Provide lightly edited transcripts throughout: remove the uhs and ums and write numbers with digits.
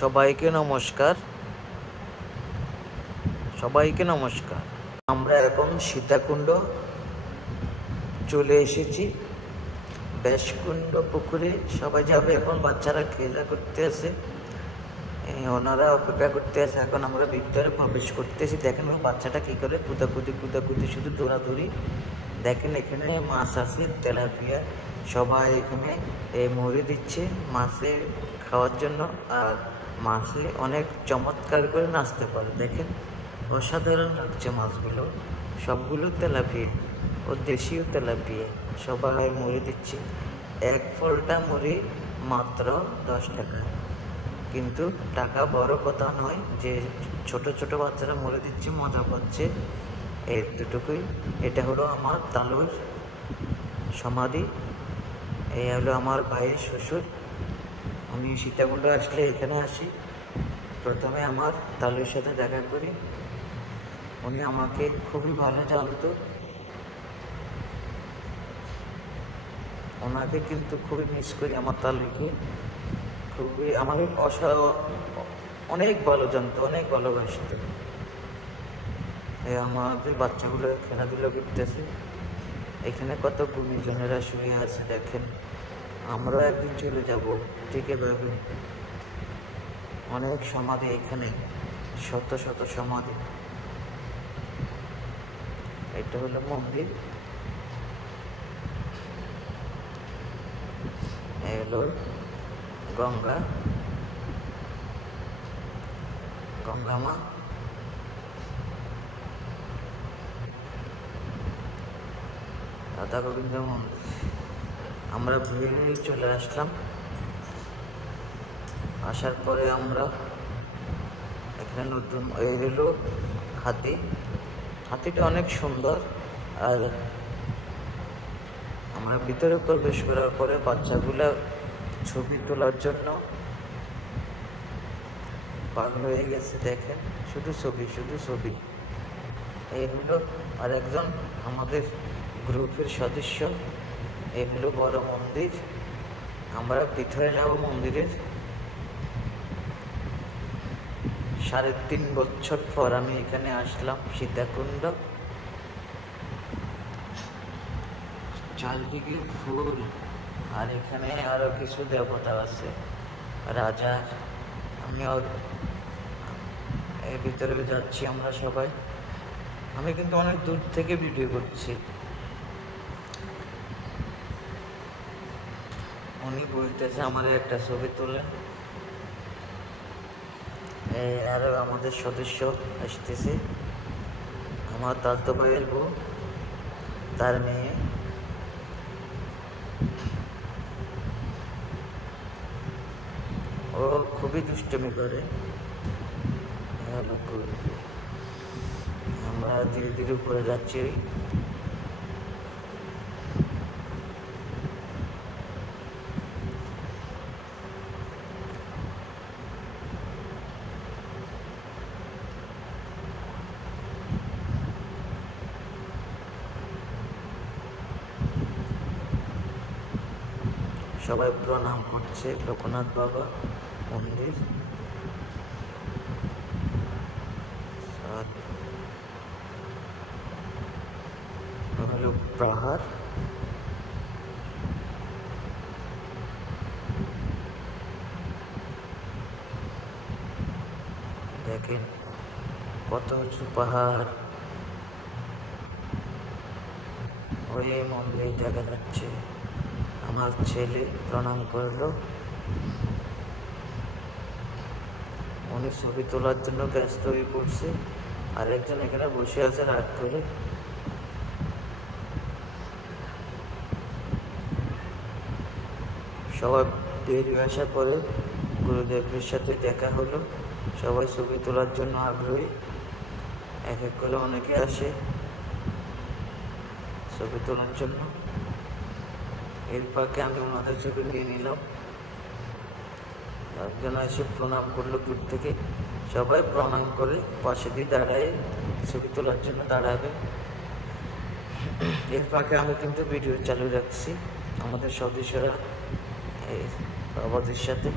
সবাইকে নমস্কার। আমরা এখন সীতাকুণ্ড চলে এসেছি। ব্যাসকুণ্ড পুকুরে সবাই যাবে, এখন বাচ্চারা খেলা করতে আছে, ওনারা অপেক্ষা করতে আছে। এখন আমরা ভিতরে প্রবেশ করতেছি। দেখেন বাচ্চাটা কি করে কুদাকুদি শুধু দৌড়াদৌড়ি। দেখেন এখানে মাছ আছে, তেলাপিয়া। সবাই এখানে মুড়ি দিচ্ছে মাছে খাওয়ার জন্য। আর মাছে অনেক চমৎকার করে নাচতে পারে। দেখেন অসাধারণ লাগছে মাছগুলো, সবগুলো তেলাপিয়া ও দেশীয় তেলাপিয়া। সবাই মুড়ি দিচ্ছে। এক ফলটা মুড়ি মাত্র 10 টাকা। কিন্তু টাকা বড় কথা নয়, যে ছোট ছোট বাচ্চারা মুড়ি দিচ্ছে, মজা পাচ্ছে, এতটুকুই। এটা হলো আমার তালুর সমাধি। এই হলো আমার ভাইয়ের শ্বশুর। আমি সীতাকুণ্ড আসলে এখানে আসি, প্রথমে আমার তালুর সাথে দেখা করি। উনি আমাকে খুবই ভালো জানতো। ওনাকে কিন্তু খুবই মিস করি, আমার তালুকে খুবই। আমাকে অনেক ভালো জানতো, অনেক ভালোবাসতো। আমাদের বাচ্চাগুলো খেলাধুলো করতেছে। এখানে কত গুণীজনেরা শুয়ে আছে দেখেন। আমরা একদিন চলে যাব, ঠিক এভাবে। অনেক সমাধি এখানে, শত শত সমাধি। এটা হলো মন্দির। এলো গঙ্গা মা। রাধা গোবিন্দ মন্দির। আমরা ভুলে চলে আসলাম। আসার পরে আমরা এখানে নতুন এলো হাতিটা অনেক সুন্দর। আর আমরা ভিতরে প্রবেশ করার পরে বাচ্চাগুলা ছবি তোলার জন্য পাগল হয়ে গেছে। দেখেন শুধু ছবি। এই হলো আর একজন আমাদের গ্রুপের সদস্য। এই হলো বড় মন্দির। আমরা ভিতরে যাব মন্দিরের। 3.5 বছর পর আমি এখানে আসলাম, সীতাকুণ্ড। চারদিকে ফুল, আর এখানে আরো কিছু দেবতা আছে, রাজা। আমি এর ভিতরে যাচ্ছি আমরা সবাই। আমি কিন্তু অনেক দূর থেকে ভিডিও করছি। উনি বলতেছে আমার একটা ছবি তোলেন। আরো আমাদের সদস্য আসতেছে, আমার দাদু ভাইয়ের বউ, তার মেয়ে। ও খুবই দুষ্টমি করে। আমরা ধীরে ধীরে উপরে যাচ্ছি। সবাই প্রণাম করছে। লোকনাথ বাবা মন্দির। হলো পাহাড়। দেখেন কত উঁচু পাহাড়। ওই মন্দির দেখা যাচ্ছে। আমার ছেলে প্রণাম করলো। উনি ছবি তোলার জন্য ব্যস্ত হয়ে পড়ছে। আরেকজন এখানে বসে আছে রাগ করে। সবাই বেরিয়ে আসার পরে গুরুদেবের সাথে দেখা হলো। সবাই ছবি তোলার জন্য আগ্রহী। এক এক করে অনেকে আসে ছবি তোলার জন্য। এর ফাঁকে আমি ওনাদের ছবি নিয়ে নিলাম। একজন এসে প্রণাম করলো দূর থেকে। সবাই প্রণাম করে পাশে দিয়ে দাঁড়ায় ছবি তোলার জন্য দাঁড়াবে। এর ফাঁকে আমি কিন্তু ভিডিও চালু রাখছি আমাদের সদস্যরা বাবাদের সাথে।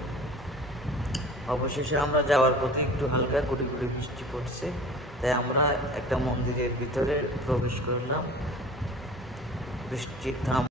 অবশেষে আমরা যাওয়ার পথে একটু হালকা গুড়ি গুড়ি বৃষ্টি পড়ছে, তাই আমরা একটা মন্দিরের ভিতরে প্রবেশ করলাম। বৃষ্টি থাম